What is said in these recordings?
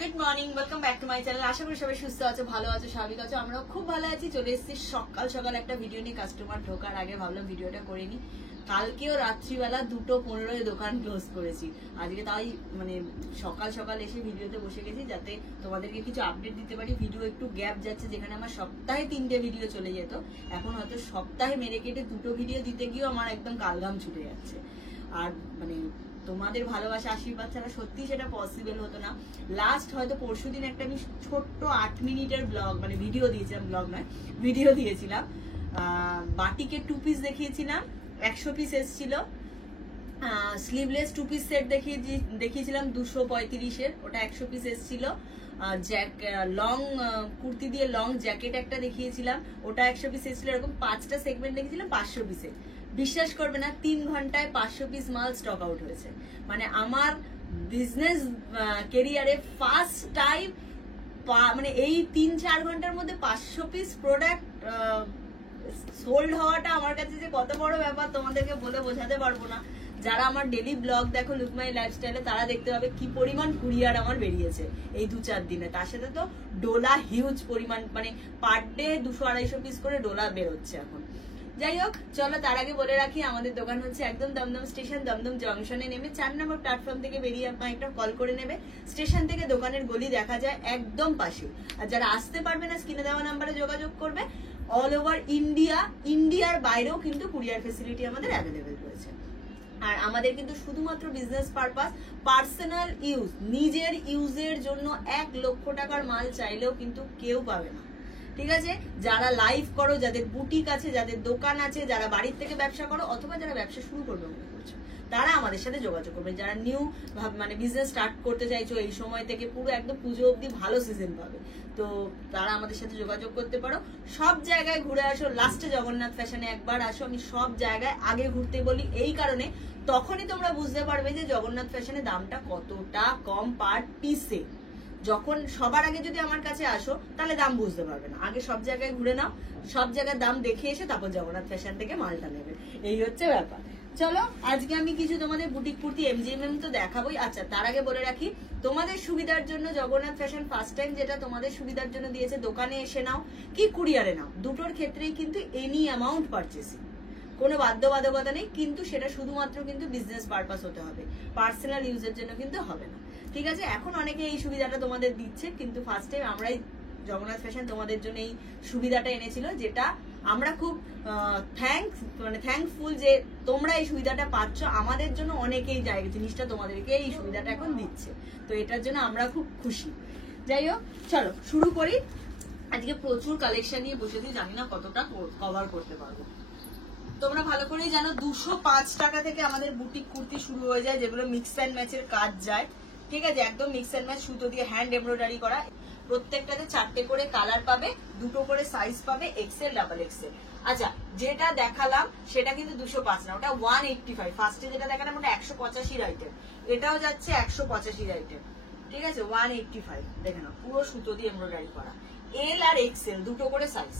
Good morning, welcome back to my channel. আশা করি সবাই সুস্থ আছো, ভালো আছো, স্বাভাবিক আছো। আমরাও খুব ভালো আছি। চলে এসেছি সকাল সকাল একটা ভিডিও নিয়ে। কাস্টমার ঢোকার আগে ভাবলাম ভিডিওটা করে নি। কালকেও রাত্রিবেলা 2:15 দোকান ক্লোজ করেছি। আজকে তাই মানে সকাল সকাল এসে ভিডিওতে বসে গেছি যাতে তোমাদেরকে কিছু আপডেট দিতে পারি। ভিডিও একটু গ্যাপ যাচ্ছে, যেখানে আমার সপ্তাহে 3টে ভিডিও চলে যেত, এখন হয়তো সপ্তাহে মেরে কেটে 2টো ভিডিও দিতে গিয়েও আমার একদম কালঘাম ছুটে যাচ্ছে। আর মানে তোমাদের ভালোবাসা আশীর্বাদ ছাড়া সত্যি সেটা পসিবল হতো না। লাস্ট হয়তো পরশুদিন একটা আমি ছোট্ট 8 মিনিটের ব্লগ মানে ভিডিও দিয়েছিলাম, ব্লগ নয় ভিডিও দিয়েছিলাম। বাটিকের 2 পিস দেখিয়েছিলাম, 100 পিস এসেছিল। স্লিভলেস 2 পিস সেট দেখিয়েছিলাম 235-এর, ওটা 100 পিস এসেছিল। লং কুর্তি দিয়ে লং জ্যাকেট একটা দেখিয়েছিলাম, ওটা 100 পিস এসেছিল। এরকম 5টা সেগমেন্ট দেখিয়েছিলাম 500 পিসের। বিশ্বাস করবে না, 3 ঘন্টায় 500 পিস মাল স্টক আউট হয়েছে। মানে আমার বিজনেস কেরিয়ারে ফার্স্ট টাইম মানে এই 3-4 ঘন্টার মধ্যে 500 পিস প্রোডাক্ট সোল্ড হওয়াটা আমার কাছে যে কত বড় ব্যাপার তোমাদেরকে বলে বোঝাতে পারবো না। যারা আমার ডেলি ব্লগ দেখো লুক মাই লাইফস্টাইলে, তারা দেখতে পাবে কি পরিমাণ কুরিয়ার আমার বেরিয়েছে এই 2-4 দিনে। তার সাথে তো ডোলা হিউজ পরিমাণ, মানে পার ডে 200-250 পিস করে ডোলা বেরোচ্ছে এখন। যাই হোক, চলো তার আগে বলে রাখি আমাদের দোকান হচ্ছে একদম দমদম স্টেশন, দমদম জংশনে নেমে 4 নম্বর প্ল্যাটফর্ম থেকে বেরিয়ে আপনার একটা কল করে নেবে। স্টেশন থেকে দোকানের গলি দেখা যায় একদম পাশে। আর যারা আসতে পারবে না, স্ক্রিনে দেওয়া নাম্বারে যোগাযোগ করবে। অল ওভার ইন্ডিয়া, ইন্ডিয়ার বাইরেও কিন্তু কুরিয়ার ফেসিলিটি আমাদের অ্যাভেলেবেল রয়েছে। আর আমাদের কিন্তু শুধুমাত্র বিজনেস পারপাস, পার্সোনাল ইউজ, নিজের ইউজের জন্য 1 লক্ষ টাকার মাল চাইলেও কিন্তু কেউ পাবে না। ঠিক আছে? যারা লাইভ করো, যাদের বুটিক আছে, যাদের দোকান আছে, যারা বাড়ির থেকে ব্যবসা করো অথবা যারা ব্যবসা শুরু করবে মনে করছো, তারা আমাদের সাথে যোগাযোগ করবে। যারা নিউ মানে বিজনেস স্টার্ট করতে চাইছো, এই সময় থেকে পুরো একদম পুজো অবধি ভালো সিজন পাবে, তো তারা আমাদের সাথে যোগাযোগ করতে পারো। সব জায়গায় ঘুরে আসো, লাস্টে জগন্নাথ ফ্যাশনে একবার আসো। আমি সব জায়গায় আগে ঘুরতে বলি এই কারণে, তখনই তোমরা বুঝতে পারবে যে জগন্নাথ ফ্যাশনের দামটা কতটা কম পার পিসে। যখন সবার আগে যদি আমার কাছে আসো তাহলে দাম বুঝতে পারবে না। আগে সব জায়গায় ঘুরে নাও, সব জায়গায় দাম দেখে এসে তারপর জগন্নাথ ফ্যাশন থেকে মালটা নেবে, এই হচ্ছে ব্যাপার। চলো আজকে আমি কিছু তোমাদের বুটিক কুর্তি এমজিএমএম তো দেখাবোই। আচ্ছা, তার আগে বলে রাখি তোমাদের সুবিধার জন্য জগন্নাথ ফ্যাশন ফার্স্ট টাইম যেটা তোমাদের সুবিধার জন্য দিয়েছে, দোকানে এসে নাও কি কুরিয়ারে নাও, দুটোর ক্ষেত্রেই কিন্তু এনি অ্যামাউন্ট পারচেসিং, কোনো বাধ্যবাধকতা নেই। কিন্তু সেটা শুধুমাত্র কিন্তু বিজনেস পারপাস হতে হবে, পার্সোনাল ইউজের জন্য কিন্তু হবে না। ঠিক আছে? এখন অনেকে এই সুবিধাটা তোমাদের দিচ্ছে, কিন্তু ফার্স্ট টাইম আমরাই জগন্নাথ ফ্যাশন তোমাদের জন্য এই সুবিধাটা এনেছিল, যেটা আমরা খুব থ্যাঙ্কফুল যে তোমরা এই সুবিধাটা পাচ্ছ। আমাদের জন্য অনেকেই জায়গা জিনিসটা তোমাদেরকে এই সুবিধাটা এখন দিচ্ছে, তো এটার জন্য আমরা খুব খুশি। যাই হোক, চলো শুরু করি। আজকে প্রচুর কালেকশন নিয়ে বসেছি, জানি না কতটা কভার করতে পারবো। তোমরা ভালো করেই জানো 205 টাকা থেকে আমাদের বুটিক কুর্তি শুরু হয়ে যায়, যেগুলো মিক্স অ্যান্ড ম্যাচের কাজ যায়। ঠিক আছে? একদম মিক্স অ্যান্ড ম্যাচ সুতো দিয়ে হ্যান্ড এমব্রয়ডারি করা। প্রত্যেকটাতে 4টে করে কালার পাবে, 2টো করে সাইজ পাবে, এক্সেল, ডাবল এক্সেল। আচ্ছা, যেটা দেখালাম সেটা কিন্তু 205 না, ওটা 185। ফার্স্টে যেটা দেখালাম ওটা 185 আইটেম, এটাও যাচ্ছে 185 আইটেম। ঠিক আছে? 185 দেখে নাও, পুরো সুতো দিয়ে এমব্রয়ডারি করা। এল আর এক্সেল 2টো করে সাইজ,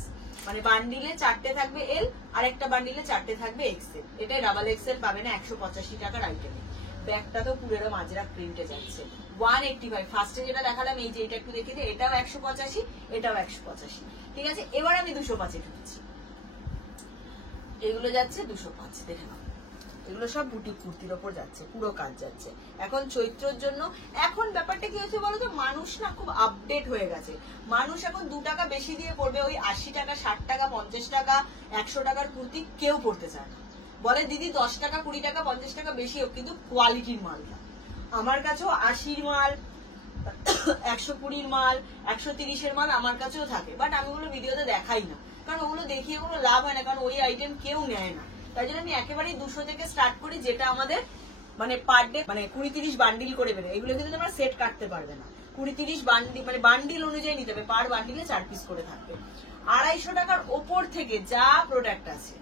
মানে বান্ডিলে 4টে থাকবে এল আর একটা বান্ডিলে 4টে থাকবে এক্সেল। এটাই ডাবল এক্সেল পাবে না 185 টাকার আইটেমে। ব্যাগটা তো পুরো মাজরা প্রিন্টে যাচ্ছে। 185 ফার্স্টে যেটা দেখালাম, এই যে এটা একটু দেখে দিই, এটাও 185, এটাও 185। ঠিক আছে? এবার আমি 205-এ ঢুকছি। এগুলো যাচ্ছে 205, দেখে নাও। এগুলো সব বুটিক কুর্তির ওপর যাচ্ছে, পুরো কাজ যাচ্ছে। এখন চৈত্রের জন্য এখন ব্যাপারটা কি হচ্ছে বলো তো, মানুষ না খুব আপডেট হয়ে গেছে। মানুষ এখন 2 টাকা বেশি দিয়ে পড়বে, ওই 80 টাকা, 60 টাকা, 50 টাকা, 100 টাকার কুর্তি কেউ পড়তে চায় না। বলে দিদি 10 টাকা, 20 টাকা, 50 টাকা বেশি হোক, কিন্তু কোয়ালিটির মালটা। আমার কাছেও 80-র মাল, 120-র মাল, 130-এর মাল আমার কাছেও থাকে, বাট আমি ওগুলো ভিডিওতে দেখাই না, কারণ ওগুলো দেখিয়ে কোনো লাভ হয় না, কারণ ওই আইটেম কেউ নেয় না। তাই জন্য আমি একেবারেই 200 থেকে স্টার্ট করি, যেটা আমাদের মানে পার ডে মানে 20-30 বান্ডিল করে বেরোয়। এগুলো কিন্তু তোমরা সেট কাটতে পারবে না, 20-30 বান্ডিল মানে বান্ডিল অনুযায়ী নিতে হবে, পার বান্ডিলে 4 পিস করে থাকবে। 250 টাকার ওপর থেকে যা প্রোডাক্ট আছে,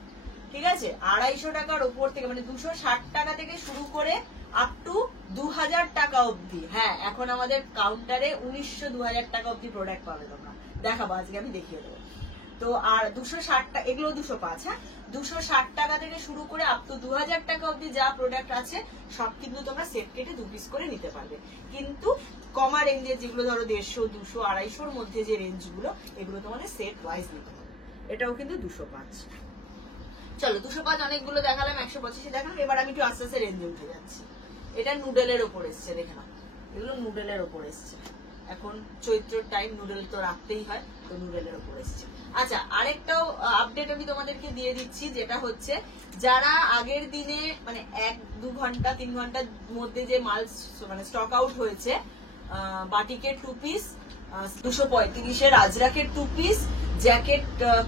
ঠিক আছে, 250 টাকার ওপর থেকে মানে 260 টাকা থেকে শুরু করে আপ টু 2000 টাকা অবধি। হ্যাঁ, এখন আমাদের কাউন্টারে 1900-2000 টাকা অবধি প্রোডাক্ট পাবে তোমরা। দেখাবো আজকে, আমি দেখিয়ে দেবো। তো আর 260 টাকা, এগুলো 205, হ্যাঁ 260 টাকা থেকে শুরু করে আপ টু 2000 টাকা অব্দি যা প্রোডাক্ট আছে সব কিন্তু তোমরা সেট কেটে 2 পিস করে নিতে পারবে। কিন্তু কমা রেঞ্জের যেগুলো ধরো 150, 200, 250 মধ্যে যে রেঞ্জ গুলো, এগুলো তোমাদের সেট ওয়াইজ নিতে হবে। এটাও কিন্তু 205। চলো 205 অনেকগুলো দেখালাম, 125 দেখালাম। এবার আমি একটু আস্তে আস্তে রেঞ্জে উঠে যাচ্ছি। এটা নুডলের ওপর এসছে, দেখে নাও, এগুলো নুডলের ওপর এসছে। এখন চৈত্রের টাইম, নুডল তো রাখতেই হয়, তো নুডলের ওপর এসছে। আচ্ছা, আরেকটাও আপডেট আমি তোমাদেরকে দিয়ে দিচ্ছি, যেটা হচ্ছে যারা আগের দিনে মানে 1-2 ঘন্টা 3 ঘন্টার মধ্যে যে মাল মানে স্টক আউট হয়েছে, বাটিকের 2 পিস, 235-এর আজরাকের 2 পিস, জ্যাকেট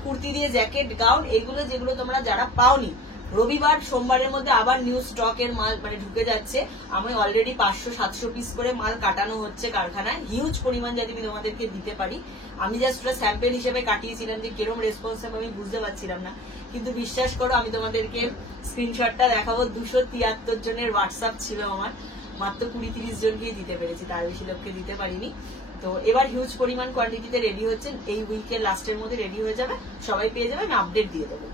কুর্তি দিয়ে জ্যাকেট গাউন, এগুলো যেগুলো তোমরা যারা পাওনি, রবিবার সোমবারের মধ্যে আবার নিউ স্টকের মাল মানে ঢুকে যাচ্ছে। আমি অলরেডি 500-700 পিস করে মাল কাটানো হচ্ছে কারখানায়, হিউজ পরিমাণ যদি আমি তোমাদেরকে দিতে পারি। আমি জাস্ট ওটা স্যাম্পেল হিসেবে কাটিয়েছিলাম, যে কিরকম রেসপন্স আমি বুঝতে পারছিলাম না, কিন্তু বিশ্বাস করো আমি তোমাদেরকে স্ক্রিনশটটা দেখাবো। 273 জনের হোয়াটসঅ্যাপ ছিল আমার, মাত্র 20-30 জনকেই দিতে পেরেছি, তার বেশি লোককে দিতে পারিনি। তো এবার হিউজ পরিমাণ কোয়ান্টিটিতে রেডি হচ্ছে, এই উইকের লাস্টের মধ্যে রেডি হয়ে যাবে, সবাই পেয়ে যাবে, আমি আপডেট দিয়ে দেবো।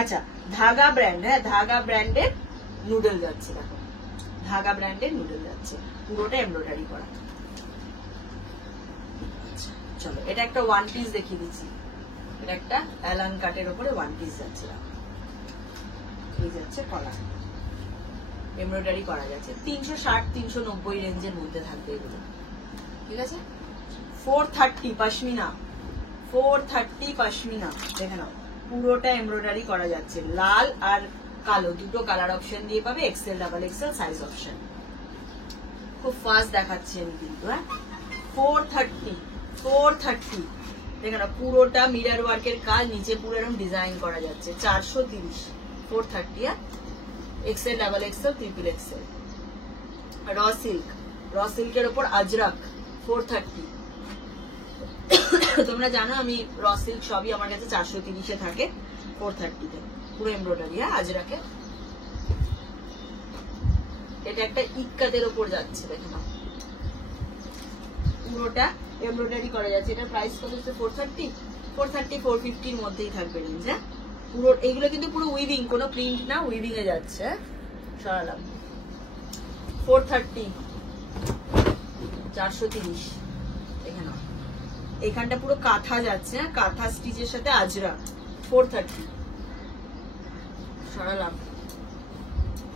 আচ্ছা, ধাগা ব্র্যান্ড, হ্যাঁ ধাগা ব্র্যান্ডের নুডল যাচ্ছে, দেখো ধাগা ব্র্যান্ডের নুডল যাচ্ছে, পুরোটা এমব্রয়ডারি করা। চলো এটা একটা ওয়ান পিস দেখিয়ে দিচ্ছি, এটা একটা অ্যালান কাটের উপরে ওয়ান পিস যাচ্ছে, এই যাচ্ছে কলা, এমব্রয়ডারি করা যাচ্ছে। 360-390 রেঞ্জের মধ্যে থাকবে এগুলো, ঠিক আছে। 430 পশমিনা, 430 পশমিনা, দেখে নাও পুরোটা এমব্রয়ডারি করা যাচ্ছে, লাল আর কালো দুটো কালার অপশন দিয়ে পাবে, Excel double XL size option. খুব ফাস্ট দেখাচ্ছি আমি কিন্তু, হ্যাঁ 430 দেখে নাও পুরোটা মিরর ওয়ার্কের কাজ, নিচে পুরো এরকম ডিজাইন করা যাচ্ছে। 430, 430, Excel double XL triple Excel. র সিল্কের ওপর আজরাক 430। তোমরা জানো আমি র সিল্ক সবই আমার কাছে 430-এ থাকে, 430-তে পুরো এমব্রয়ডারি, আজরাকে। এটা একটা ইক্কাদের ওপর যাচ্ছে, দেখে নাও পুরোটা এমব্রয়ডারি করা যাচ্ছে। এটার প্রাইস কত হচ্ছে? 430-450-450-র মধ্যেই থাকবে রেঞ্জ। হ্যাঁ পুরো এইগুলো কিন্তু পুরো উইভিং, কোনো প্রিন্ট না, উইভিং এ যাচ্ছে। সরালাম 430, 430 এখানে। এখানটা পুরো কাঁথা যাচ্ছে, কাঁথা স্টিচের সাথে আজরা। 430 সরালাম।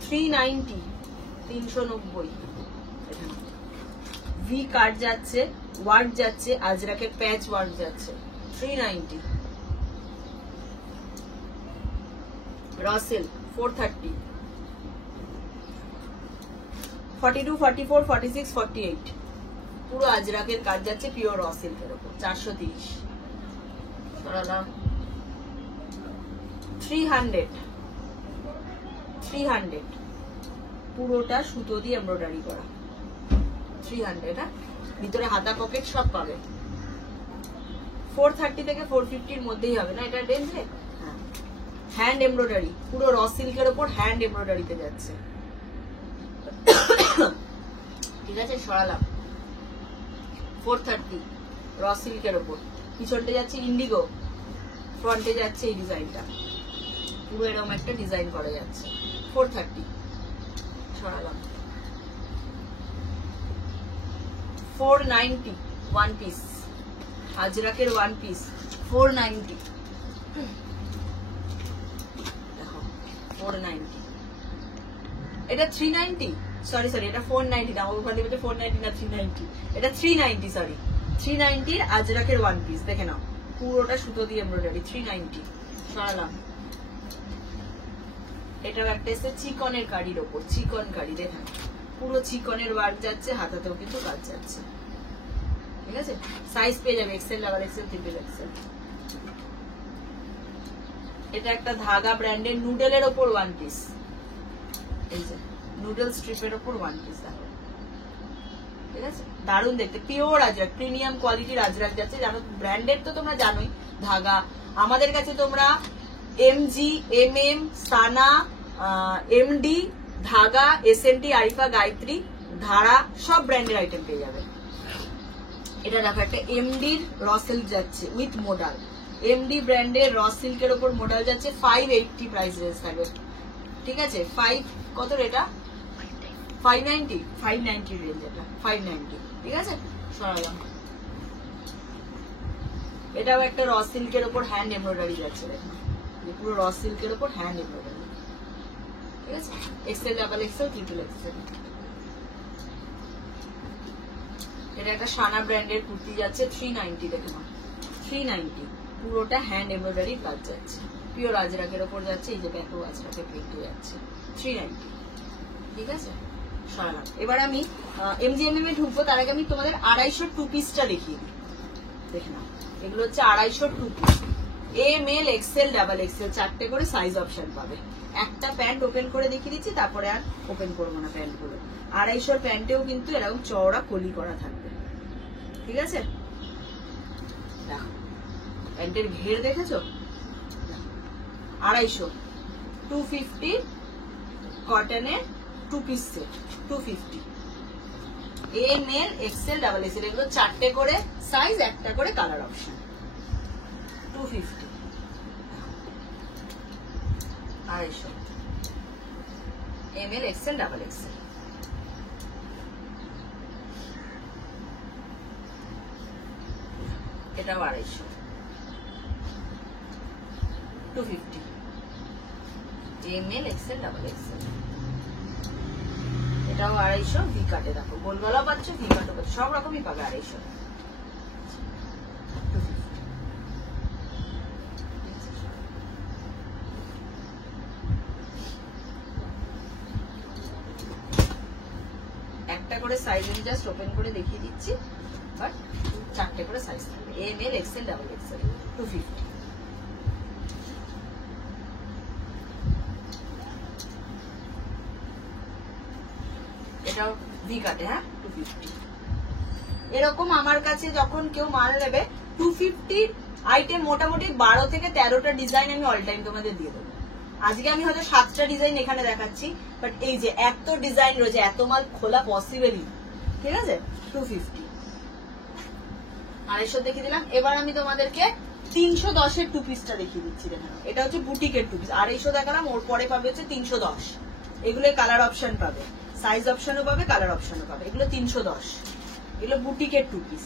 390, 390 এখানে। ভি কাট যাচ্ছে, ওয়ার্ক যাচ্ছে, আজরাকে প্যাচ ওয়ার্ক যাচ্ছে। 390 রসেল 430, 42, 44, 46, 48 পুরো আজরাকের কাজ যাচ্ছে, পিওর র সিল্কের উপর। 430 সরালাম। 300 পুরোটা সুতো দিয়ে এমব্রয়ডারি করা। 300, ভিতরে হাতা পকেট সব পাবে। 430 থেকে 450-র মধ্যেই হবে না এটা রেঞ্জে। হ্যান্ড এমব্রয়ডারি, পুরো র সিল্কের উপর হ্যান্ড এমব্রয়ডারিতে যাচ্ছে, ঠিক আছে। সরালাম। 430 র সিল্কের উপর, পিছনটা যাচ্ছে ইন্ডিগো, ফ্রন্টে যাচ্ছে এই ডিজাইনটা, পুরো এরকম একটা ডিজাইন করা যাচ্ছে। 430 সরালাম। 490 ওয়ান পিস, আজরাকের ওয়ান পিস 490। দেখো 490, এটা 390, সরি এটা 490 না, ওখানে বলতে 490 না 390, এটা 390, সরি 390-র আজরাকের ওয়ান পিস, দেখে নাও পুরোটা সুতো দিয়ে এমব্রয়ডারি। 390 সরালাম। এটাও একটা এসে চিকনের কারির ওপর, চিকন কারি, দেখেন পুরো চিকনের ওয়ার্ক যাচ্ছে, হাতাতেও কিন্তু কাজ যাচ্ছে, ঠিক আছে। সাইজ পেয়ে যাবে XL, double XL, triple XL. এটা একটা ধাগা ব্র্যান্ডের নুডলের ওপর ওয়ান পিস, এই যে নুডল স্ট্রিপের ওপর ওয়ান পিস, ঠিক আছে। দারুণ দেখতে, পিওর আজরাক, প্রিমিয়াম কোয়ালিটির আজরাক যাচ্ছে। জানো ব্র্যান্ডের তো তোমরা জানোই ধাগা, আমাদের কাছে তোমরা এমজি, এমএম, সানা, এমডি, ধাগা, এসএনটি, আরিফা, গায়ত্রী, ধারা সব ব্র্যান্ডের আইটেম পেয়ে যাবে। এটা দেখো একটা এমডির রসেল যাচ্ছে উইথ মোডাল, এমডি ব্র্যান্ডের র সিল্কের ওপর মডেল যাচ্ছে 580 প্রাইস রেঞ্জ থাকবে, ঠিক আছে। 5 কত এটা 590 রেঞ্জ, এটা 590, ঠিক আছে। সরালাম। এটাও একটা র সিল্কের ওপর হ্যান্ড এমব্রয়ডারি যাচ্ছে, দেখুন পুরো র সিল্কের ওপর হ্যান্ড এমব্রয়ডারি, ঠিক আছে। XL, double XL, triple XL. এটা একটা সানা ব্র্যান্ডের কুর্তি যাচ্ছে 390, দেখুন 390, পুরোটা হ্যান্ড এমব্রয়ডারি কাজ যাচ্ছে, পিওর আজরাকের ওপর যাচ্ছে, এই যে ব্যাকও আজরাকে প্রিন্ট যাচ্ছে 390, ঠিক আছে। সরালাম। এবার আমি এমজিএমএম এ ঢুকবো, তার আগে আমি তোমাদের 250 টু পিসটা দেখিয়ে দিই, দেখে নাও। এগুলো হচ্ছে 250 two piece, M L XL double XL, 4টে করে সাইজ অপশন পাবে। একটা প্যান্ট ওপেন করে দেখিয়ে দিচ্ছি, তারপরে আর ওপেন করবো না প্যান্ট গুলো। 250 প্যান্টেও কিন্তু এরকম চওড়া কলি করা থাকবে, ঠিক আছে। দেখো প্যান্টের ঘের দেখেছো, 250, 250 কটনের two piece set, 250, M L XL double XL, এগুলো 4টে করে সাইজ, একটা করে colour option, 250, 250, M L XL double XL. এটাও 250, 250, M L XL double XL. এটাও 250, ভি কাটে, দেখো গোল গলাও পাচ্ছ, ভি কাটও পাচ্ছ, সব রকমই পাবে 250। একটা করে সাইজ আমি জাস্ট ওপেন করে দেখিয়ে দিচ্ছি, বাট 4টে করে সাইজ থাকবে, M L XL double XL, 250। এটাও ভি কাটে, হ্যাঁ 250। এরকম আমার কাছে যখন কেউ মাল নেবে 250 আইটেম মোটামুটি 12 থেকে 13টা ডিজাইন আমি অল টাইম তোমাদের দিয়ে দেবো। আজকে আমি হয়তো 7টা ডিজাইন এখানে দেখাচ্ছি, বাট এই যে এত ডিজাইন রয়েছে, এত মাল খোলা পসিবলই, ঠিক আছে। 250, 250 দেখিয়ে দিলাম। এবার আমি তোমাদেরকে 310-এর টু পিসটা দেখিয়ে দিচ্ছি, দেখেন এটা হচ্ছে বুটিকের টু পিস। 250 দেখালাম, ওর পরে পাবে হচ্ছে 310, এগুলো কালার অপশন পাবে, সাইজ অপশনও পাবে, কালার অপশনও পাবে, এগুলো 310, এগুলো বুটিকের টু পিস,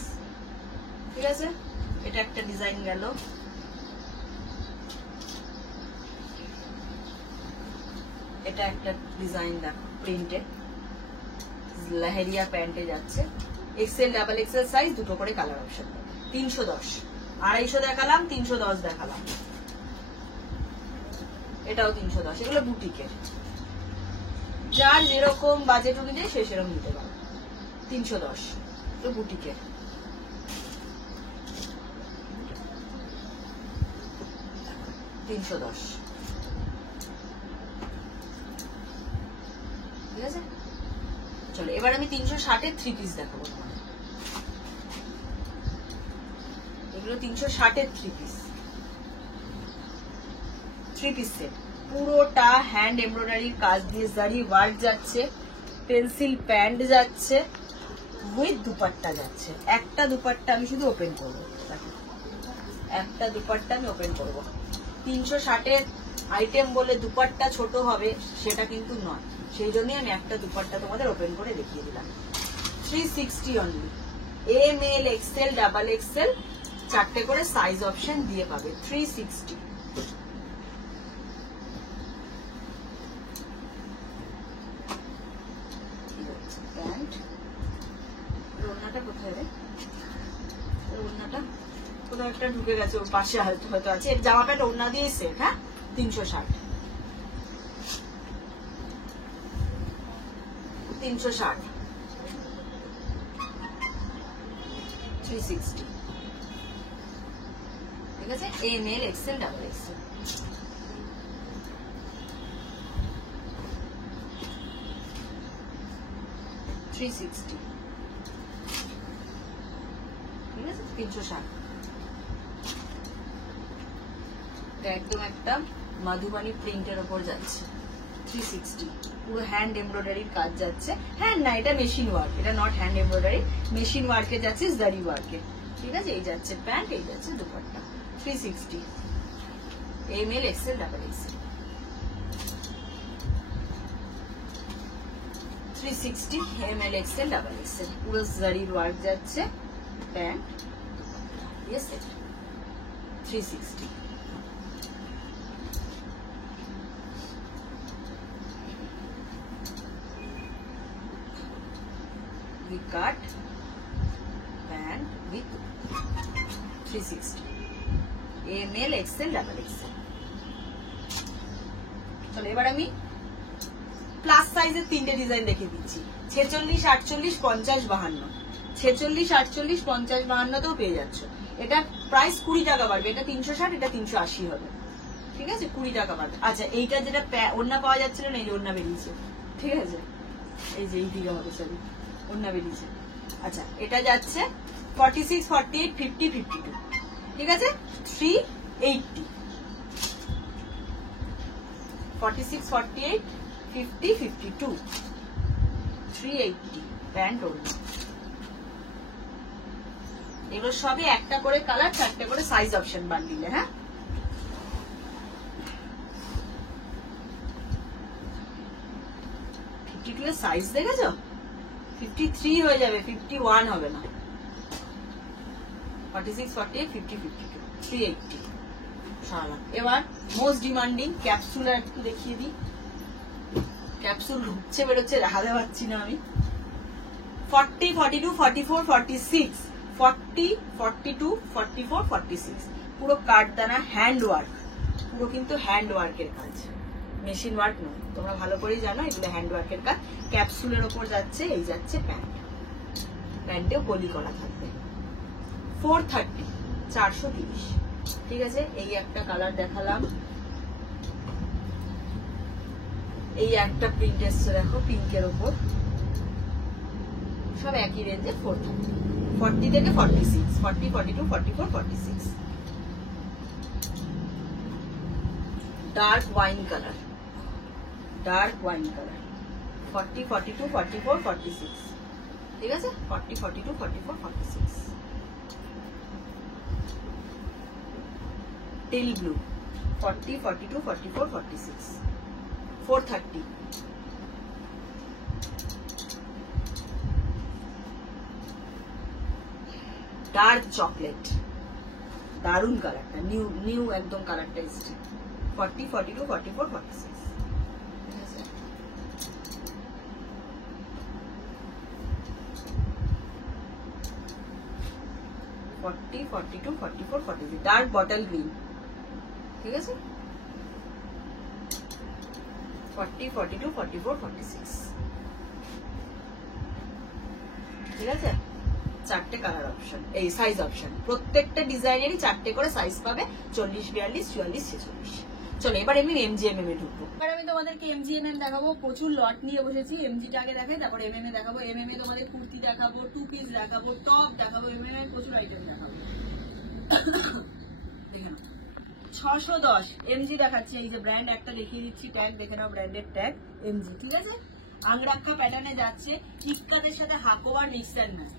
ঠিক আছে। এটা একটা ডিজাইন গেল, এটা একটা ডিজাইন দেখো প্রিন্টে, লেহেরিয়া প্যান্টে যাচ্ছে, এক্সেল ডাবল এক্সেল সাইজ, দুটো করে কালার অপশন পাবে, 310। 250 দেখালাম, 310 দেখালাম, এটাও 310, এগুলো বুটিকের, যার যেরকম বাজেট অনুযায়ী সে সেরকম নিতে পারে। 310 তো বুটিকের। ঠিক আছে, চলো এবার আমি 360-এর থ্রি পিস দেখাবো তোমাদের। এগুলো 360-এর থ্রি পিস সেট, পুরোটা হ্যান্ড এমব্রয়ডারির কাজ দিয়ে জারি ওয়ার্ক যাচ্ছে, পেন্সিল প্যান্ট যাচ্ছে, উইথ দুপাট্টা যাচ্ছে। একটা দুপাট্টা আমি শুধু ওপেন করবো, একটা দুপাট্টা আমি ওপেন করবো। 360-এর আইটেম বলে দুপাট্টা ছোট হবে সেটা কিন্তু নয়, সেই জন্যই আমি একটা দুপাট্টা তোমাদের ওপেন করে দেখিয়ে দিলাম। 360 only, M L XL double XL, 4টে করে সাইজ অপশন দিয়ে পাবে। 360 প্যান্ট। ওড়নাটা কোথায় রে? ওড়নাটা কোথাও একটা ঢুকে গেছে, ওর পাশে হয়তো আছে। জামা প্যান্ট ওড়না দিয়ে সেট, হ্যাঁ 360, 360, ঠিক আছে। M L XL double XL, ঠিক আছে 360। একদম একটা মাধুবানী প্রিন্টের ওপর যাচ্ছে, 360, পুরো হ্যান্ড এমব্রয়ডারির কাজ যাচ্ছে। হ্যাঁ না, এটা মেশিন ওয়ার্ক, এটা নট হ্যান্ড এমব্রয়ডারি, মেশিন ওয়ার্কে যাচ্ছে, জারি ওয়ার্কে, ঠিক আছে। এই যাচ্ছে প্যান্ট, এই যাচ্ছে dupatta, 360 ml XL double XL 360 ml XL double XL পুরো জারির ওয়ার্ক যাচ্ছে pant yes 360 we cut pant with 360 ml XL double XL চলো এবার আমি প্লাস সাইজের তিনটে ডিজাইন দেখে দিচ্ছি 46 48 50 52 46 48 50 52 তেও পেয়ে যাচ্ছ এটা প্রাইস 20 টাকা বাড়বে এটা 360 এটা 380 হবে ঠিক আছে 20 টাকা বাড়বে আচ্ছা এইটা যেটা ওড়না পাওয়া যাচ্ছিল না এই যে ওড়না বেরিয়েছে ঠিক আছে এই যে এই দিকে হবে সরি ওড়না বেরিয়েছে আচ্ছা এটা যাচ্ছে 46 48 50 52 ঠিক আছে 380 46 48 50 52 380 প্যান্ট ওড়না এগুলো সবই একটা করে কালার চারটে করে সাইজ অপশন বান্ডিলে হ্যাঁ 52 এর সাইজ দেখেছো 53 হয়ে যাবে 51 হবে না 46 48 50 52 380 সারা এবার মোস্ট ডিমান্ডিং ক্যাপসুলার একটু দেখিয়ে দিই ক্যাপসুল ঢুকছে বেরোচ্ছে দেখাতে পাচ্ছি না আমি 40 42 44 46 40 42 44 46 পুরো কাঠদানা হ্যান্ড ওয়ার্ক পুরো কিন্তু হ্যান্ড ওয়ার্কের কাজ মেশিন ওয়ার্ক নয় তোমরা ভালো করেই জানো এগুলো হ্যান্ড ওয়ার্কের কাজ ক্যাপসুলের ওপর যাচ্ছে এই যাচ্ছে প্যান্ট প্যান্টেও কলি করা থাকবে 430 430 ঠিক আছে এই একটা কালার দেখালাম এই একটা প্রিন্ট এসছে দেখো পিঙ্কের ওপর সব একই রেঞ্জে 430 40 থেকে 46 40 42 44 46 ডার্ক ওয়াইন কালার 40 42 44 46 ঠিক আছে 40 42 44 46 টেল ব্লু 40 42 44 46 430 ডার্ক চকলেট দারুন কালারটা নিউ একদম কালারটা এসছে 40 42 44 46 40 42 44 46 ডার্ক বটল গ্রিন ঠিক আছে 40 42 44 46 ঠিক আছে চারটে কালার অপশন এই সাইজ অপশন প্রত্যেকটা ডিজাইনেরই চারটে করে সাইজ পাবে 40 42 44 46 চলো এবার আমি এমজিএমএম এ ঢুকবো এবার আমি তোমাদেরকে এমজিএমএম দেখাবো প্রচুর লট নিয়ে বসেছি এমজিটা আগে দেখাই তারপর এমএম এ দেখাবো এমএম এ তোমাদের কুর্তি দেখাবো টু পিস দেখাবো টপ দেখাবো এমএম এ প্রচুর আইটেম দেখাবো দেখে নাও 610 এমজি দেখাচ্ছি এই যে ব্র্যান্ড একটা দেখিয়ে দিচ্ছি ট্যাগ দেখে নাও ব্র্যান্ডের ট্যাগ এমজি ঠিক আছে আংরাক্ষা প্যাটার্নে যাচ্ছে কিটকাটের সাথে হাকোয়ার মিক্সার ম্যাচ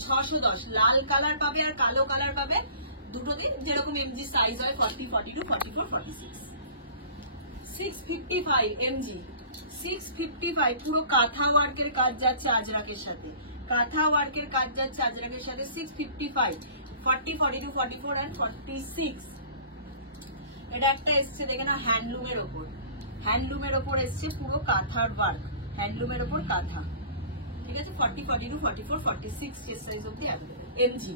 610 লাল কালার পাবে আর কালো কালার পাবে দুটোতে যেরকম এমজি সাইজ হয় 40 42 44 46 655 এমজি 655 পুরো কাঁথা ওয়ার্কের কাজ যাচ্ছে আজরাকের সাথে কাঁথা ওয়ার্কের কাজ যাচ্ছে আজরাকের সাথে 655 40 42 44 and 46 এটা একটা এসছে দেখে না হ্যান্ডলুমের ওপর এসছে পুরো কাঁথার ওয়ার্ক হ্যান্ডলুমের ওপর কাঁথা ঠিক আছে 40 42 44 46 চেস্ট সাইজ অবধি আসবে এমজি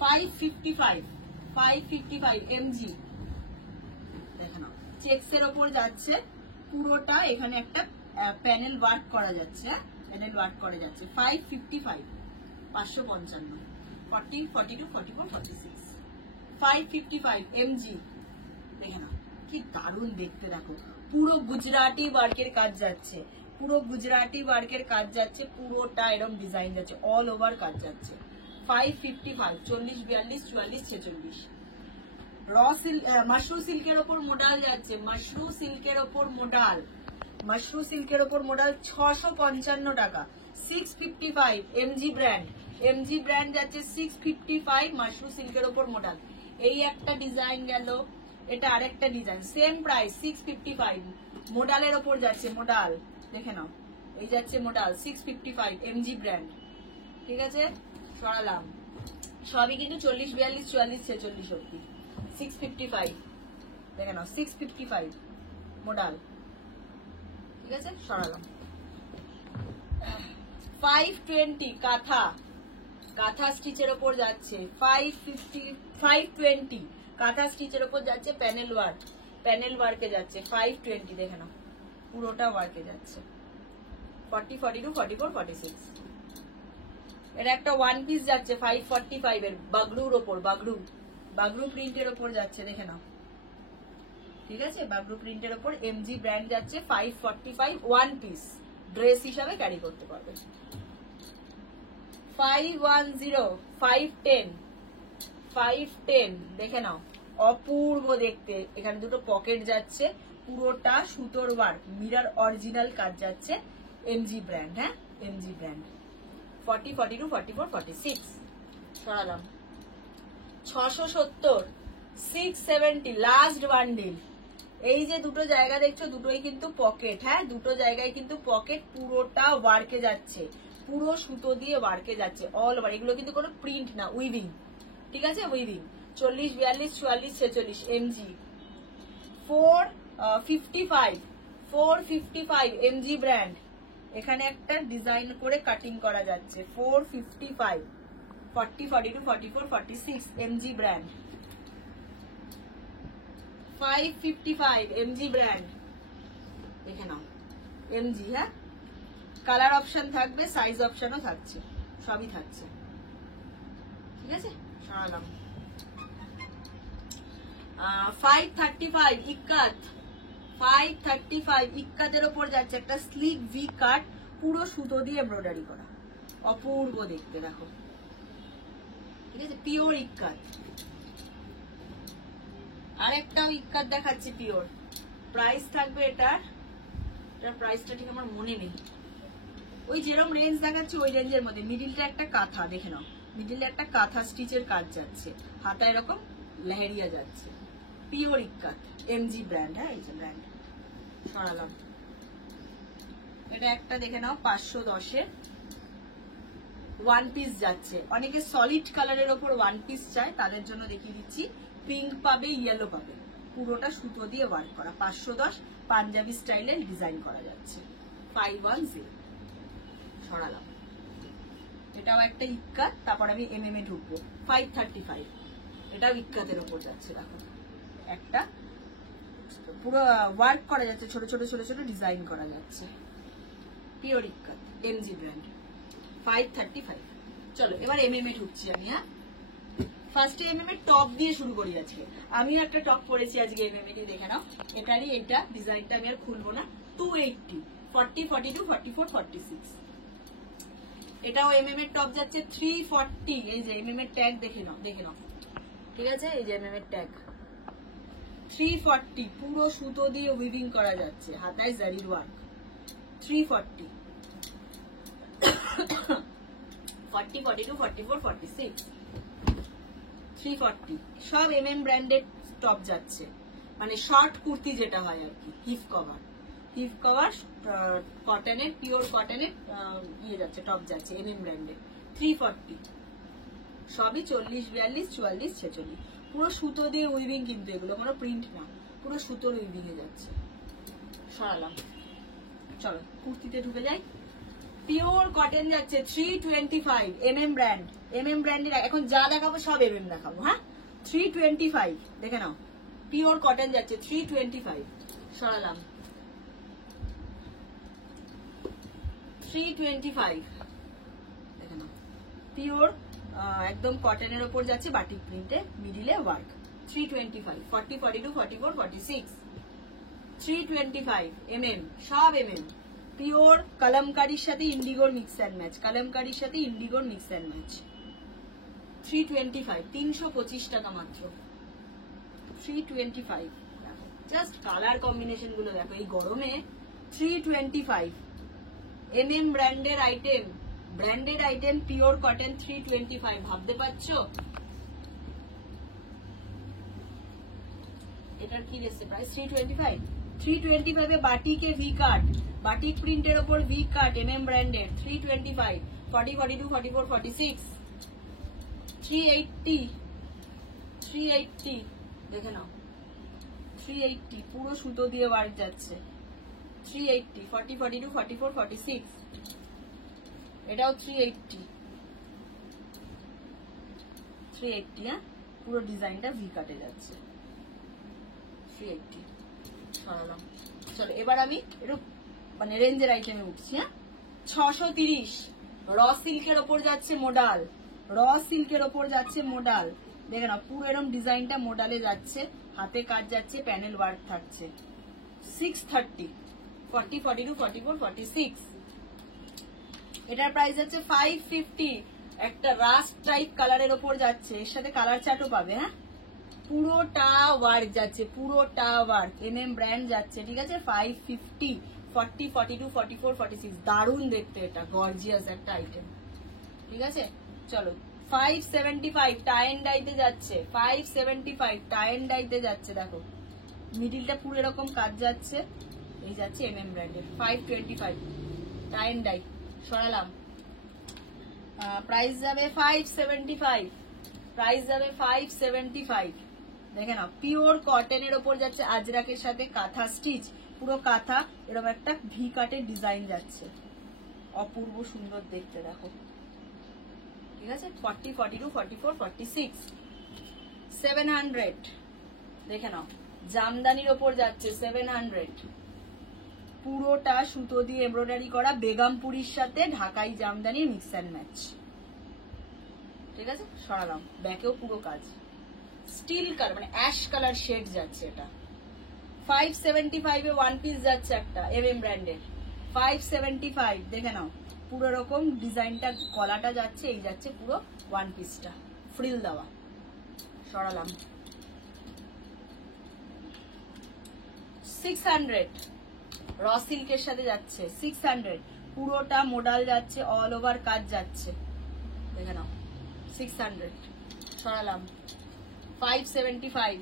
555 এমজি দেখে নাও চেক্সের ওপর যাচ্ছে পুরোটা এখানে একটা প্যানেল ওয়ার্ক করা যাচ্ছে 555 555 40 42 44 46 555 এমজি দেখে নাও কি দারুণ দেখতে দেখো পুরো গুজরাটি ওয়ার্কের কাজ যাচ্ছে পুরোটা এরকম ডিজাইন যাচ্ছে অল ওভার কাজ যাচ্ছে 555 40 42 44 46 মাশরু সিল্কের ওপর মোডাল যাচ্ছে মাশরু সিল্কের ওপর মোডাল 655 টাকা 655 এমজি ব্র্যান্ড যাচ্ছে 655 মাশরু সিল্কের ওপর মোডাল এই একটা ডিজাইন গেল, এটা আরেকটা ডিজাইন, সেম প্রাইস 655। মোডালের ওপর যাচ্ছে, মোডাল দেখে নাও, এই যাচ্ছে মোডাল 655 এমজি ব্র্যান্ড। ঠিক আছে, সরালাম। সবই কিন্তু 40, 42, 44, 46 অব্দি। 655 দেখে নাও, 655 মোডাল। ঠিক আছে, সরালাম। 520 কাঁথা, কাঁথা স্টিচের ওপর যাচ্ছে 520 কাঁথা স্টিচের ওপর যাচ্ছে, প্যানেল ওয়ার্ক, প্যানেল ওয়ার্কে যাচ্ছে 520 দেখে নাও, পুরোটা ওয়ার্কে যাচ্ছে। 40, 42, 44, 46। এটা একটা ওয়ান পিস যাচ্ছে 545 এর, বাগড়ুর ওপর, বাগড়ু, বাগড়ু প্রিন্টের ওপর যাচ্ছে দেখে নাও। ঠিক আছে, বাগড়ু প্রিন্টের ওপর এমজি ব্র্যান্ড যাচ্ছে 545 ওয়ান পিস, ড্রেস হিসাবে ক্যারি করতে পারবে। 510 510 510 দেখে নাও, অপূর্ব দেখতে। এখানে দুটো পকেট যাচ্ছে, পুরোটা সুতোর ওয়ার্ক, মিরর অরিজিনাল কাজ যাচ্ছে, এমজি ব্র্যান্ড। হ্যাঁ, এমজি ব্র্যান্ড। 40, 42, 44, 46 সরালাম। 670 670 last bundle. এই যে দুটো জায়গা দেখছো, দুটোই কিন্তু পকেট। হ্যাঁ, দুটো জায়গায় কিন্তু পকেট, পুরোটা ওয়ার্কে যাচ্ছে, পুরো সুতো দিয়ে ওয়ার্কে যাচ্ছে অল ওভার। এগুলো কিন্তু কোনো প্রিন্ট না, উইভিং। ঠিক আছে, উইভিং। 40, 42, 44, 46 এমজি। 455 MG brand. এখানে একটা ডিজাইন করে কাটিং করা যাচ্ছে, 455 40, 42, 44, 46 এমজি ব্র্যান্ড। 555 এমজি ব্র্যান্ড দেখে নাও, এমজি। হ্যাঁ, কালার অপশন থাকবে, সাইজ অপশনও থাকছে, সবই থাকছে। ঠিক আছে, সরালাম। 535 ইক্কাত, 535 ইক্কাতের ওপর যাচ্ছে একটা স্লিক ভি কাট, পুরো সুতো দিয়ে এমব্রয়ডারি করা, অপূর্ব দেখতে দেখো। ঠিক আছে, পিওর ইক্কাত। আরেকটাও ইক্কাত দেখাচ্ছি পিওর। প্রাইস থাকবে এটার প্রাইসটা ঠিক আমার মনে নেই, ওই যেরকম রেঞ্জ দেখাচ্ছে ওই রেঞ্জের মধ্যে। মিডিলটা একটা কাঁথা দেখে নাও, মিডিলে একটা কাঁথা স্টিচের কাজ যাচ্ছে, হাতা এরকম লেহেরিয়া যাচ্ছে, পিওর ইক্কাত এমজি ব্র্যান্ড। হ্যাঁ, এই যে ব্র্যান্ড। সরালাম। এটা একটা দেখে নাও, 510 ওয়ান পিস যাচ্ছে। অনেকে সলিড কালারের ওপর ওয়ান পিস চায়, তাদের জন্য দেখিয়ে দিচ্ছি। পিঙ্ক পাবে, ইয়েলো পাবে, পুরোটা সুতো দিয়ে ওয়ার্ক করা। 510 পাঞ্জাবি স্টাইলের ডিজাইন করা যাচ্ছে। 510 সরালাম। এটাও একটা ইক্কাত। তারপর আমি এমএম এ ঢুকবো। 535 এটাও ইক্কাতের ওপর যাচ্ছে। দেখো, একটা পুরো ওয়ার্ক করা যাচ্ছে, ছোট ছোট ছোট ছোট ডিজাইন করা যাচ্ছে, পিওর ইক্কাত এমজি ব্র্যান্ড। 535। চলো এবার এমএম এ ঢুকছি আমি। হ্যাঁ, ফার্স্টে এমএম এর টপ দিয়ে শুরু করি আজকে। আমিও একটা টপ পরেছি আজকে এমএম এ, দেখে নাও। এটারই এটা ডিজাইনটা আমি আর খুলবো না। 280 40, 42, 44, 46 এটাও এমএম এর টপ যাচ্ছে 340। এই যে এমএম এর ট্যাগ দেখে নাও, দেখে নাও। ঠিক আছে, এই যে এমএম এর ট্যাগ 340, পুরো সুতো দিয়ে উইভিং করা যাচ্ছে, হাতায় জারির ওয়ার্ক। 340 40, 42, 44, 46 340 সব এমএম ব্র্যান্ডের টপ যাচ্ছে, মানে শর্ট কুর্তি যেটা হয় আর কি, হিপ কভার। হিপ কভার কটনের, পিওর কটনের ইয়ে যাচ্ছে, টপ যাচ্ছে এমএম ব্র্যান্ডের। 340 সবই 40, 42, 44, 46 পুরো সুতো দিয়ে উইভিং, কিন্তু এগুলো কোনো প্রিন্ট না, পুরো সুতোর উইভিং এ যাচ্ছে। সরালাম। চলো কুর্তিতে ঢুকে যাই। পিওর কটন যাচ্ছে 325 এমএম ব্র্যান্ড। এমএম ব্র্যান্ডের এখন যা দেখাবো সব এমএম দেখাবো। হ্যাঁ, 325 দেখে নাও, পিওর কটন যাচ্ছে 325। সরালাম। 325 দেখে নাও, পিওর একদম কটনের ওপর যাচ্ছে, বাটিক প্রিন্টে, মিডিলে ওয়ার্ক। 325 40, 42, 44, 46 325 এমএম, সব এমএম। পিওর কলমকারীর সাথে ইন্ডিগোর মিক্স অ্যান্ড ম্যাচ, কলমকারীর সাথে ইন্ডিগোর মিক্স অ্যান্ড ম্যাচ। 325 325 টাকা মাত্র। 325 জাস্ট কালার কম্বিনেশন গুলো দেখো এই গরমে। 325 এমএম ব্র্যান্ডের item, branded item, pure cotton 325। ভাবতে পারছো? এটার কি এসছে প্রাইস 325। 325 এ বাটিকে ভি কাট, বাটিক প্রিন্টের ওপর ভি কাট এমএম ব্র্যান্ডের 325। 40 42 44 46 380 380 দেখে নাও 380 পুরো সুতো দিয়ে ওয়ার্ক যাচ্ছে 380। 40 42 44 46 এটাও 380 380 হ্যাঁ পুরো ডিজাইনটা ভি কাটে যাচ্ছে 380 সরালাম। চলো এবার আমি একটু মানে রেঞ্জের আইটেমে উঠছি। হ্যাঁ 630 র সিল্কের ওপর যাচ্ছে মোডাল, র সিল্কের ওপর যাচ্ছে মোডাল দেখে না পুরো এরকম ডিজাইনটা মোডালে যাচ্ছে, হাতে কাজ যাচ্ছে, প্যানেল ওয়ার্ক থাকছে 630। 40 42 44 46 এটার প্রাইস আছে 550। একটা রাস্ট টাইপ কালারের ওপর যাচ্ছে, এর সাথে কালার চার্টও পাবে। হ্যাঁ পুরোটা ওয়ার্ক যাচ্ছে, পুরোটা ওয়ার্ক এমএম ব্র্যান্ড যাচ্ছে, ঠিক আছে 550। 40 42 44 46 দারুণ দেখতে, এটা গর্জিয়াস একটা আইটেম, ঠিক আছে। চলো 575 টাই এন্ড ডাইতে যাচ্ছে, 575 টাই এন্ড ডাইতে যাচ্ছে, দেখো মিডিলটা পুরো এরকম কাজ যাচ্ছে, এই যাচ্ছে এমএম ব্র্যান্ডের 525 টাই এন্ড ডাই সরালাম। প্রাইস যাবে 575, প্রাইস যাবে 575 দেখে নাও পিওর কটনের ওপর যাচ্ছে, আজরাকের সাথে কাঁথা স্টিচ, পুরো কাঁথা এরকম একটা ভি কাটের ডিজাইন যাচ্ছে, অপূর্ব সুন্দর দেখতে দেখো, ঠিক আছে 40 42 44 46 700 দেখে নাও জামদানির ওপর যাচ্ছে 700 পুরোটা সুতো দিয়ে এমব্রয়ডারি করা, বেগমপুরীর সাথে ঢাকাই জামদানির মিক্স অ্যান্ড ম্যাচ, ঠিক আছে সরালাম। ব্যাকেও পুরো কাজ স্টিল কালার মানে অ্যাশ কালার শেড যাচ্ছে, এটা 575 এ ওয়ান পিস যাচ্ছে একটা এমএম ব্র্যান্ডের 575 দেখে নাও পুরো এরকম ডিজাইনটা, গলাটা যাচ্ছে, এই যাচ্ছে পুরো ওয়ান পিসটা ফ্রিল দেওয়া, সরালাম। 600 র সিল্কের সাথে যাচ্ছে 600 পুরোটা মোডাল যাচ্ছে, অল ওভার কাজ যাচ্ছে, দেখে নাও 600 সরালাম। 575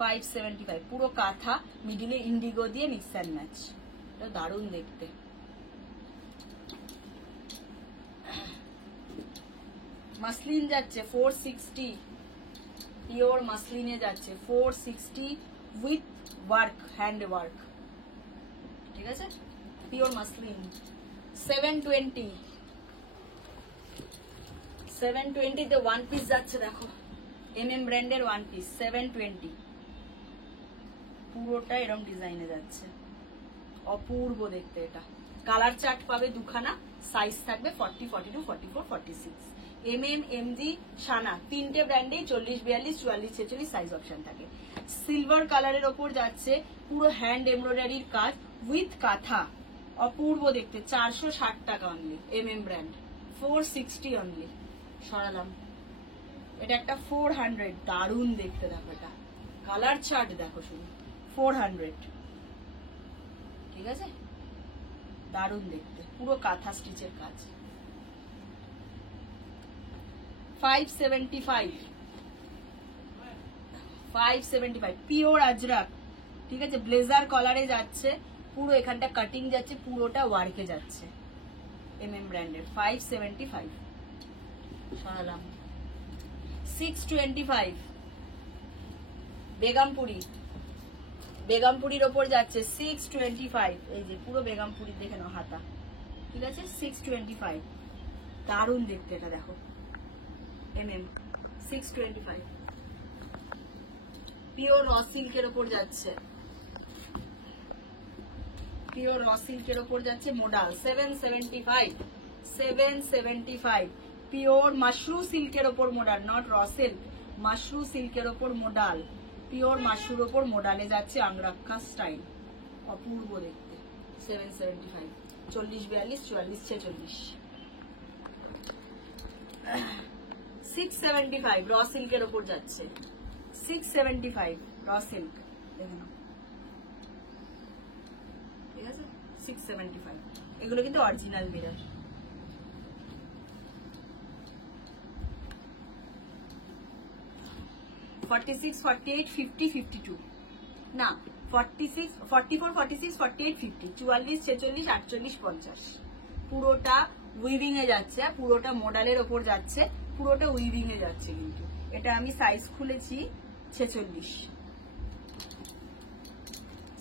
575 পুরো কাঁথা, মিডিলে ইন্ডিগো দিয়ে মিক্স অ্যান্ড ম্যাচ, এটা দারুণ দেখতে। মাসলিন যাচ্ছে 460 পিওর মাসলিনে যাচ্ছে 460 উইথ ওয়ার্ক, হ্যান্ড ওয়ার্ক, ঠিক আছে পিওর মাসলিন। 720 তে ওয়ান পিস যাচ্ছে, দেখো এমএম ব্র্যান্ডের ওয়ান পিস 720 পুরোটা এরকম ডিজাইনে যাচ্ছে, অপূর্ব দেখতে। এটা কালার চার্ট পাবে দুখানা, সাইজ থাকবে 40 42 44 46 এমএম এমজি শানা তিনটে ব্র্যান্ডেই 40 42 44 46 সাইজ অপশন থাকে। সিলভার কালারের ওপর যাচ্ছে, পুরো হ্যান্ড এমব্রয়ডারির কাজ উইথ কাঁথা, অপূর্ব দেখতে 460 টাকা অনলি, এমএম ব্র্যান্ড 460 অনলি সরালাম। এটা একটা 400 দারুণ দেখতে, দেখো এটা কালার চার্ট দেখো শুধু 400, ঠিক আছে দারুণ দেখতে, পুরো কাঁথা স্টিচের কাজ। 575 পিওর আজরাক, ঠিক আছে ব্লেজার কলারে যাচ্ছে, পুরো এখানটা কাটিং যাচ্ছে, পুরোটা ওয়ার্কে যাচ্ছে এমএম ব্র্যান্ডের 575 সরালাম। 625 বেগমপুরির ওপর যাচ্ছে 625, এই যে পুরো বেগমপুরি দেখে নাও হাতা, ঠিক আছে 625 দারুণ দেখতে, এটা দেখো এমএম 625 পিওর র সিল্কের ওপর যাচ্ছে, পিওর র সিল্কের ওপর যাচ্ছে মোডাল 775 পিওর মাশরু সিল্কের ওপর modal, not raw silk, Mashru সিল্কের ওপর মোডাল, পিওর মাশরুর ওপর মোডালে যাচ্ছে আংরাক্ষা স্টাইল, অপূর্ব দেখতে 775 40 42 44 46 675 র সিল্কের ওপর যাচ্ছে 675 র সিল্ক দেখে নাও, ঠিক আছে 675 এগুলো কিন্তু অরিজিনাল মিরর। 46, 48, 50, 52 না 46, 44, 46, 48, 50 44, 46, 48, 50 পুরোটা উইভিং এ যাচ্ছে, পুরোটা মডেলের ওপর যাচ্ছে, পুরোটা উইভিং এ যাচ্ছে। কিন্তু এটা আমি সাইজ খুলেছি 46,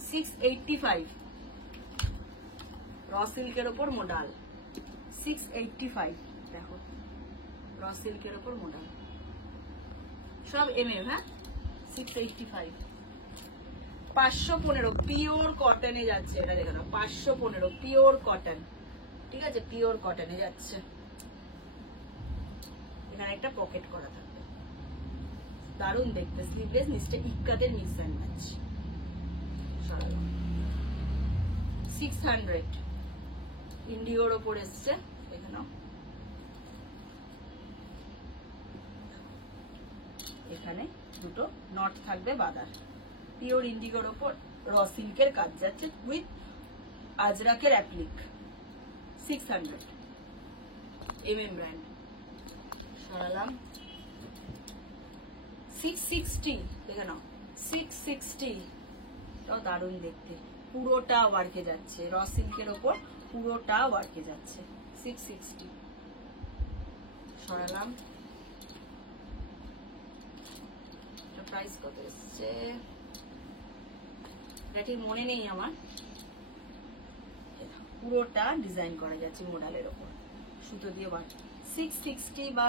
685 র সিল্কের ওপর মডেল 685 দেখো র সিল্কের ওপর মডেল সব এমএম। হ্যাঁ 685 515 পিওর কটনে যাচ্ছে। এটা দেখো না 515 পিওর কটন, ঠিক আছে পিওর কটনে যাচ্ছে। এখানে একটা পকেট করা থাকবে, দারুণ দেখতে। স্লিভলেস, নিচটা ইক্কাতের মিক্স অ্যান্ড ম্যাচ। 600 ইন্ডিগোর ওপর এসছে। এখানেও এখানে দুটো নট থাকবে বাঁধার। পিওর ইন্ডিগোর ওপর র সিল্কের কাজ যাচ্ছে উইথ আজরাকের অ্যাপ্লিক। 600 MM brand. সরালাম 660 দেখে নাও 660 তাও দারুণ দেখতে, পুরোটা ওয়ার্কে যাচ্ছে র সিল্কের ওপর, পুরোটা ওয়ার্কে যাচ্ছে। 660 সরালাম। প্রাইস কত এসছে ঠিক মনে নেই আমার। পুরোটা ডিজাইন করা যাচ্ছে মডেলের ওপর সুতো দিয়ে ওয়ার্ক। 660 বা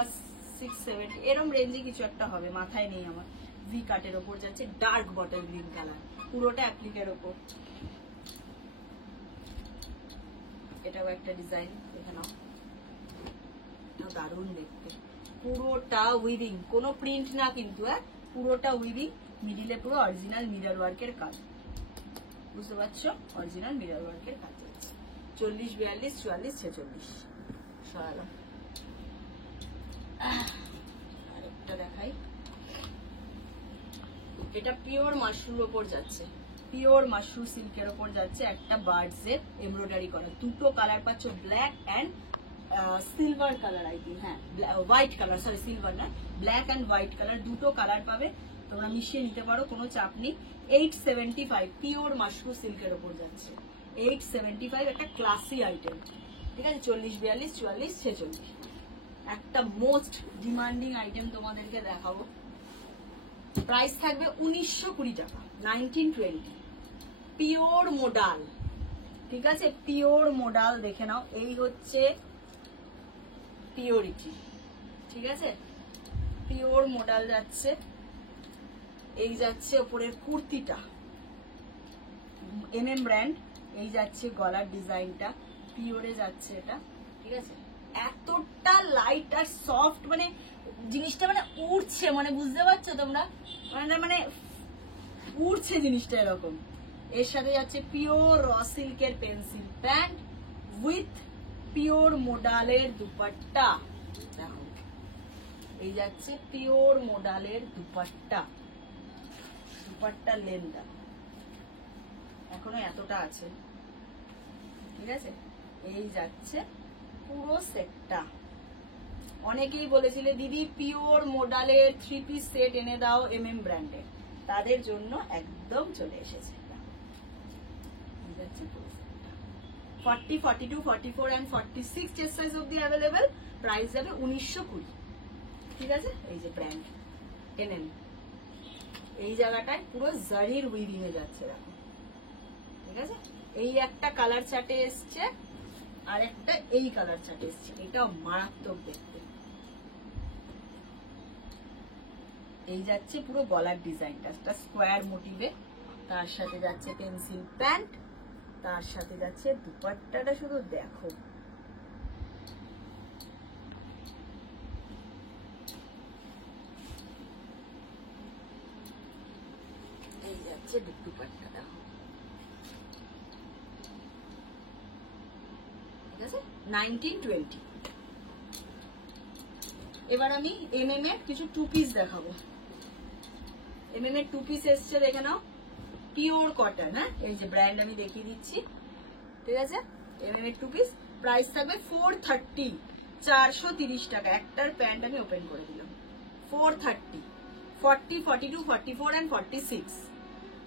670 এরম রেঞ্জে কিছু একটা হবে, মাথায় নেই আমার। ভি কাটের ওপর যাচ্ছে, ডার্ক বটল গ্রিন কালার, পুরোটা অ্যাপ্লিকের ওপর। এটাও একটা ডিজাইন দেখে নাও, দারুণ দেখতে। পুরোটা উইভিং, কোনো প্রিন্ট না কিন্তু, পুরোটা উইভিং। মিডিলে পুরো অরিজিনাল মিরর ওয়ার্কের কাজ, বুঝতে পারছো? অরিজিনাল মিরর ওয়ার্কের কাজ আছে। 40, 42, 44, 46 সরালাম। আরেকটা দেখাই, এটা পিওর মাশরুর ওপর যাচ্ছে, পিওর মাশরু সিল্কের ওপর যাচ্ছে। একটা বার্ডস এর এমব্রয়ডারি করা, দুটো কালার পাচ্ছ, black and silver colour. I think হ্যাঁ হোয়াইট কালার, সরি সিলভার না, ব্ল্যাক এন্ড হোয়াইট কালার, দুটো কালার পাবে, তোমরা মিশিয়ে নিতে পারো, কোনো চাপ নেই। 875 পিওর মাশরু সিল্কের ওপর যাচ্ছে। 875 একটা ক্লাসি আইটেম, ঠিক আছে। 40, 42, 44, 46 একটা মোস্ট ডিমান্ডিং আইটেম তোমাদেরকে দেখাবো। প্রাইস থাকবে 1920 টাকা, 1920। পিওর মোডাল, ঠিক আছে পিওর মোডাল দেখে নাও। এই হচ্ছে পিওরিটি, ঠিক আছে পিওর মোডাল যাচ্ছে। এই যাচ্ছে ওপরের কুর্তিটা এমএম ব্র্যান্ড, এই যাচ্ছে গলার ডিজাইনটা পিওরে যাচ্ছে এটা, ঠিক আছে। এতটা লাইট আর সফট, মানে জিনিসটা মানে উড়ছে, মানে বুঝতে পারছো তোমরা, মানে উড়ছে জিনিসটা এরকম। এর সাথে যাচ্ছে পিওর র সিল্কের পেন্সিল প্যান্ট উইথ পিওর মোডালের দুপাট্টা। দেখো এই যাচ্ছে পিওর মোডালের দুপাট্টা, দুপাট্টার লেন্থ এখনো এতটা আছে, ঠিক আছে। এই যাচ্ছে পুরো সেটটা। অনেকেই বলেছিলে দিদি পিওর মোডালের 3 পিস সেট এনে দাও এমএম ব্র্যান্ডের, তাদের জন্য একদম চলে এসেছে। 40, 42, 44 and 46 চেস্ট সাইজ অবধি অ্যাভেলেবেল। প্রাইস যাবে 1920, ঠিক আছে। এই যে ব্র্যান্ড এনএম, এই জায়গাটায় পুরো জারির উইভিং এ যাচ্ছে দেখো, ঠিক আছে। এই একটা কালার চার্টে এসছে, আর একটা এই কালার চার্টে এসছে, এটাও মারাত্মক দেখতে। এই যাচ্ছে পুরো গলার ডিজাইনটা স্কোয়ার মোটিভে, তার সাথে যাচ্ছে পেন্সিল প্যান্ট, তার সাথে যাচ্ছে দুপাট্টাটা শুধু দেখো, এই যাচ্ছে দুপাট্টা দেখো, ঠিক আছে। 1920। এবার আমি এমএম এর কিছু 2 পিস দেখাবো। এমএম এর 2 পিস এসছে দেখে নাও, পিওর কটন। হ্যাঁ এই যে ব্র্যান্ড আমি দেখিয়ে দিচ্ছি, ঠিক আছে। এমএম এর 2 পিস প্রাইস থাকবে 430, 430 টাকা। একটার প্যান্ট আমি ওপেন করে দিলাম 430, 40, 42, 44 and 46।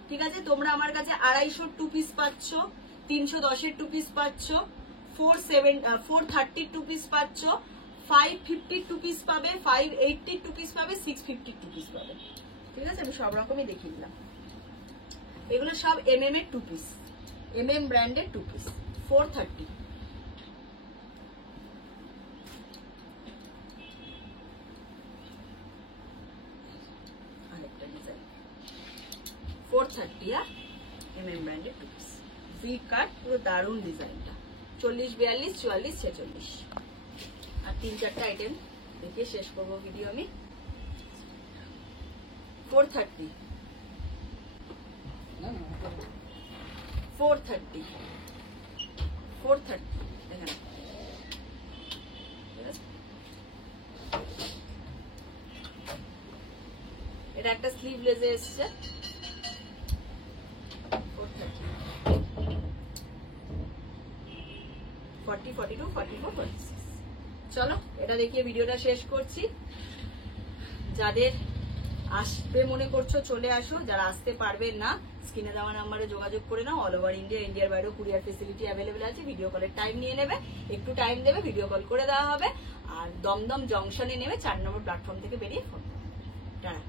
ঠিক আছে, তোমরা আমার কাছে 250 টু পিস পাচ্ছ, 310 টু পিস পাচ্ছ, 430 টু পিস পাচ্ছ, 550 টু পিস পাবে, 580 টু পিস পাবে, 650 টু পিস পাবে। ঠিক আছে, আমি সব রকমই দেখিয়ে দিলাম। এগুলো সব MM এর টু পিস, MM ব্র্যান্ডের টু পিস, 430। আরেকটা ডিজাইন 430 MM ব্র্যান্ডের টু পিস, ভি কাট, পুরো দারুণ ডিজাইনটা। 40, 42, 44, 46। আর 3-4টা আইটেম দেখে শেষ করবো ভিডিও আমি। 430, 430, 430 দেখেন। এটা একটা স্লিভলেসে এসছে, 430, 40, 42, 44, 46। চলো এটা দেখিয়ে ভিডিওটা শেষ করছি। যাদের আসবে মনে করছো চলে আসো, যারা আসতে পারবে না স্ক্রিনে দেওয়া নাম্বারে যোগাযোগ করে নাও। অল ওভার ইন্ডিয়া, ইন্ডিয়ার বাইরেও কুরিয়ার ফেসিলিটি অ্যাভেলেবেল আছে। ভিডিও কলের টাইম নিয়ে নেবে, একটু টাইম দেবে, ভিডিও কল করে দেওয়া হবে। আর দমদম জংশনে নেমে 4 নম্বর প্ল্যাটফর্ম থেকে বেরিয়ে ফোন। টাটা।